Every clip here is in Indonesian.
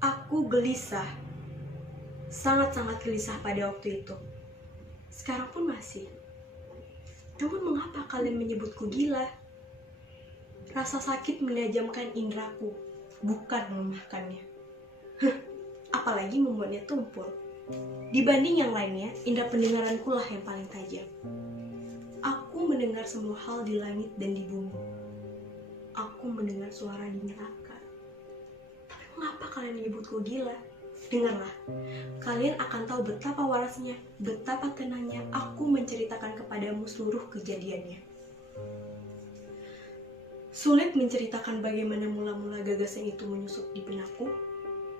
Aku gelisah, sangat-sangat gelisah pada waktu itu. Sekarang pun masih. Namun mengapa kalian menyebutku gila? Rasa sakit menajamkan indraku, bukan melemahkannya. Apalagi membuatnya tumpul. Dibanding yang lainnya, indera pendengaranku lah yang paling tajam. Aku mendengar semua hal di langit dan di bumi. Aku mendengar suara di neraka. Tapi mengapa kalian menyebutku gila? Dengarlah, kalian akan tahu betapa warasnya, betapa tenangnya aku menceritakan kepadamu seluruh kejadiannya. Sulit menceritakan bagaimana mula-mula gagasan itu menyusup di benakku.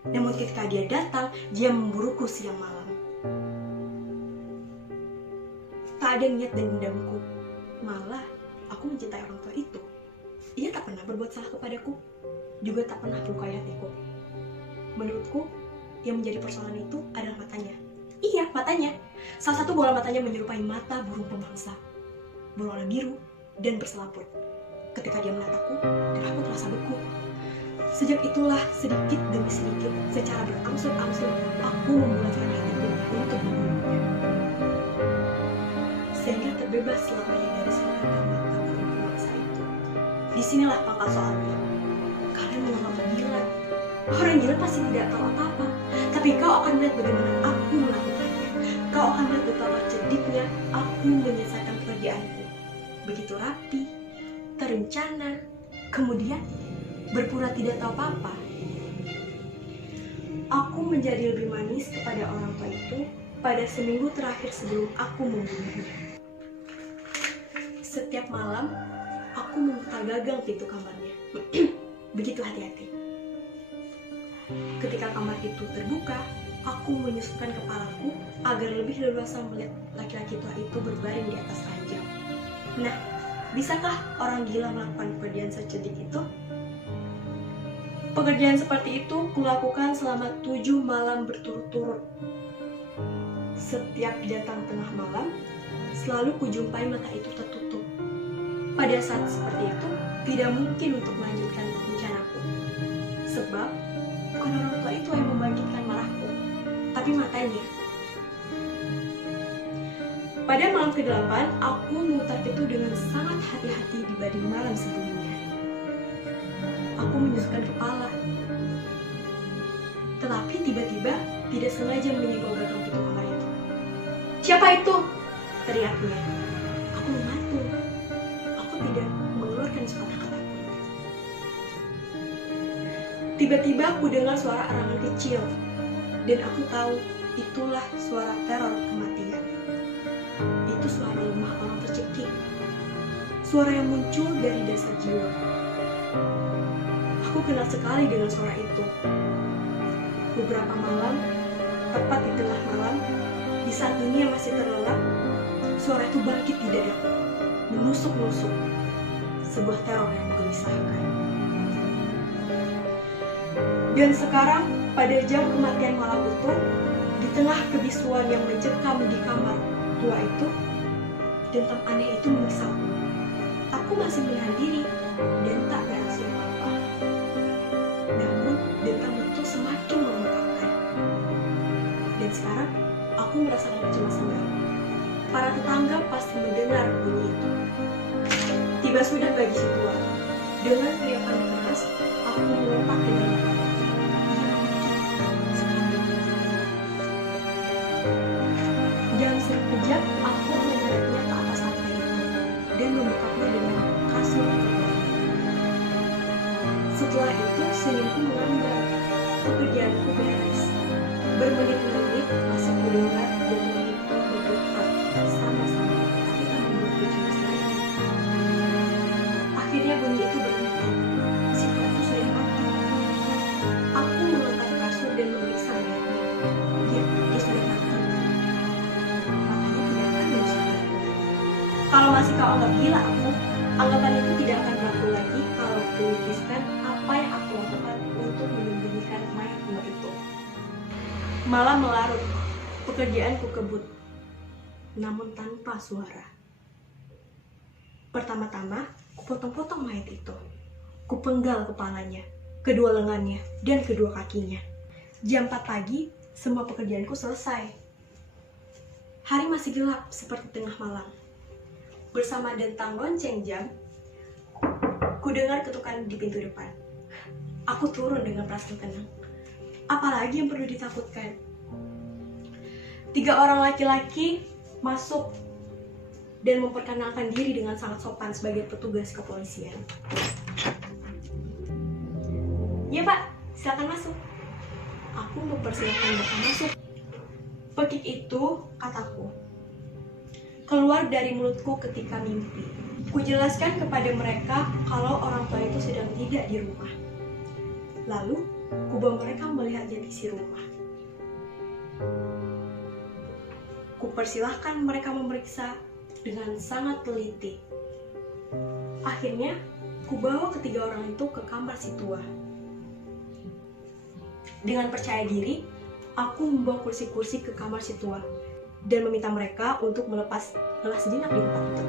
Namun ketika dia datang, dia memburuku siang malam. Tak ada niat dan dendamku. Malah, aku mencintai orang tua itu. Ia tak pernah berbuat salah kepadaku, juga tak pernah melukai hatiku. Menurutku, yang menjadi persoalan itu adalah matanya. Iya, matanya. Salah satu bola matanya menyerupai mata burung pemangsa, berwarna biru dan berselaput. Ketika dia menatapku, dan aku terasa beku. Sejak itulah, sedikit demi sedikit, secara berangsur-angsur, aku membulatkan hatiku untuk membunuhnya. Sehingga terbebas selamanya dari selatan mata burung pemangsa itu. Disinilah pangkal soalnya. Kalian menganggap gila. Orang gila pasti tidak tahu apa-apa. Tapi kau akan melihat bagaimana aku melakukannya. Kau akan melihat betapa cerdiknya aku menyelesaikan pekerjaanku. Begitu rapi, terencana, kemudian berpura tidak tahu apa-apa. Aku menjadi lebih manis kepada orang tua itu pada seminggu terakhir sebelum aku membunuhnya. Setiap malam, aku memutar gagang pintu kamarnya. Begitu hati-hati. Ketika kamar itu terbuka, aku menyusupkan kepalaku agar lebih leluasa melihat laki-laki tua itu berbaring di atas ranjang. Nah, bisakah orang gila melakukan pekerjaan secerdik itu? Pekerjaan seperti itu kulakukan selama 7 malam berturut-turut. Setiap datang tengah malam, selalu kujumpai mata itu tertutup. Pada saat seperti itu, tidak mungkin untuk melanjutkan rencanaku. Sebab, bukan orang tua itu yang membangkitkan marahku, tapi matanya. Pada malam ke-8, aku memutar pintu dengan sangat hati-hati dibanding malam sebelumnya. Aku menyusupkan kepala. Tetapi tiba-tiba tidak sengaja menyenggol gagang pintu kamar itu. "Siapa itu?" teriaknya. Aku mengatur. Aku tidak mengeluarkan sepatah kata pun. Tiba-tiba aku dengar suara arangan kecil. Dan aku tahu itulah suara teror kematian. Itu suara lemah orang tercekik. Suara yang muncul dari dasar jiwa. Aku kenal sekali dengan suara itu. Beberapa malam, tepat di tengah malam, di saat dunia masih terlelap, suara itu bangkit di dadaku, menusuk-nusuk. Sebuah teror yang menggelisahkan. Dan sekarang, pada jam kematian malam itu, di tengah kebisuan yang mencekam di kamar tua itu, dentang aneh itu mengisapku. Aku masih menahan diri dan tak beraksi apa-apa. Namun, dentang itu semakin membengkakkan. Dan sekarang, aku merasakan kecemasan baru. Para tetangga pasti mendengar bunyi itu. Tiba sudah bagi si tua. Dengan teriakan keras, aku melompat ke dalam kamar. Dalam sekejap, aku menyeretnya ke atas lantai itu dan membekapnya dengan kasur. Setelah itu, senyumku melambat. Pekerjaanku beres. Bermenit-menit masih mendengar jantung itu berdetak sama-sama, tapi tak membuatku cemas lagi. Akhirnya bunyi itu berhenti. Si tua itu sudah mati. Aku mengangkat kasur dan memeriksa mayatnya. Dia sudah mati. Matanya tidak akan menusuk lagi. Kalau masih kau anggap gila aku, anggapan itu tidak akan berlaku lagi kalau kulukiskan apa yang aku lakukan untuk menyembunyikan mayat tua itu. Malam melarut, pekerjaanku kebut, namun tanpa suara. Pertama-tama, kupotong-potong mayat itu. Kupenggal kepalanya, kedua lengannya, dan kedua kakinya. Jam 4 pagi, semua pekerjaanku selesai. Hari masih gelap seperti tengah malam. Bersama dentang lonceng jam, ku dengar ketukan di pintu depan. Aku turun dengan perasaan tenang. Apalagi yang perlu ditakutkan? 3 orang laki-laki masuk dan memperkenalkan diri dengan sangat sopan sebagai petugas kepolisian. Ya Pak, silakan masuk. Aku mempersilahkan mereka masuk. Pekik itu, kataku, keluar dari mulutku ketika mimpi. Kujelaskan kepada mereka kalau orang tua itu sedang tidak di rumah. Lalu, kubawa mereka melihat isi rumah. Kupersilahkan mereka memeriksa dengan sangat teliti. Akhirnya, kubawa ketiga orang itu ke kamar si tua. Dengan percaya diri, aku membawa kursi-kursi ke kamar si tua dan meminta mereka untuk lelah sejenak di tempat itu.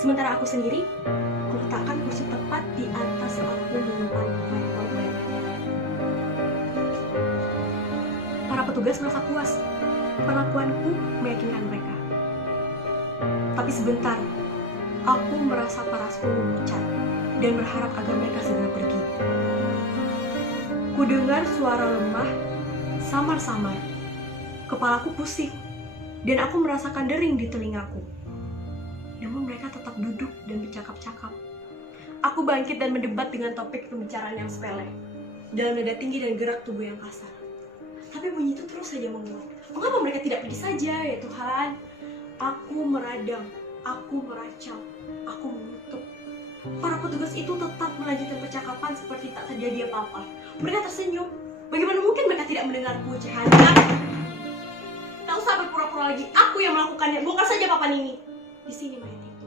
Sementara aku sendiri, kuletakkan kursi tepat di atas aku menyimpan powerbank. Para petugas merasa puas. Perlakuanku meyakinkan mereka. Tapi sebentar, aku merasa parasku memucat dan berharap agar mereka segera pergi. Ku dengar suara lemah, samar-samar. Kepalaku pusing, dan aku merasakan dering di telingaku. Namun mereka tetap duduk dan bercakap-cakap. Aku bangkit dan mendebat dengan topik pembicaraan yang sepele, dalam nada tinggi dan gerak tubuh yang kasar. Tapi bunyi itu terus saja menguap. Mengapa mereka tidak pergi saja, ya Tuhan? Aku meradang, aku meracau, aku mengutuk. Para petugas itu tetap melanjutkan percakapan seperti tak terjadi apa-apa. Mereka tersenyum. Bagaimana mungkin mereka tidak mendengarku, Cahaya? Tak usah berpura-pura lagi. Aku yang melakukannya. Bongkar saja papan ini. Di sini, Mayati.